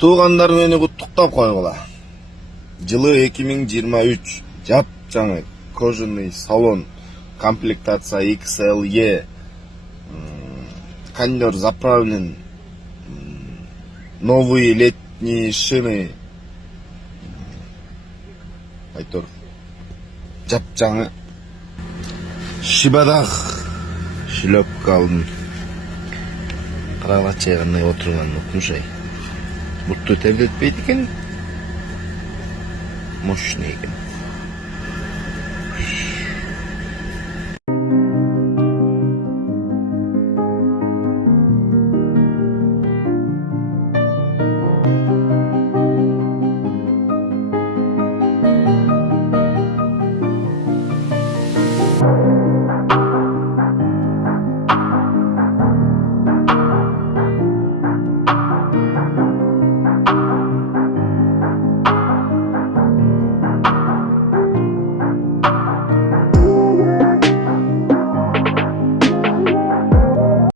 Туугандар мени куттуктап койгула. Жылы 2023. Жап-жаңы кожаный салон, комплектация XLE, кондер заправлен, новые летние шины. Айтор. Жап-жаңы шибадах шлепка алдым. Карагачы кандай отурган укмушай. Бутту тердетпейт экен. Мощный экен.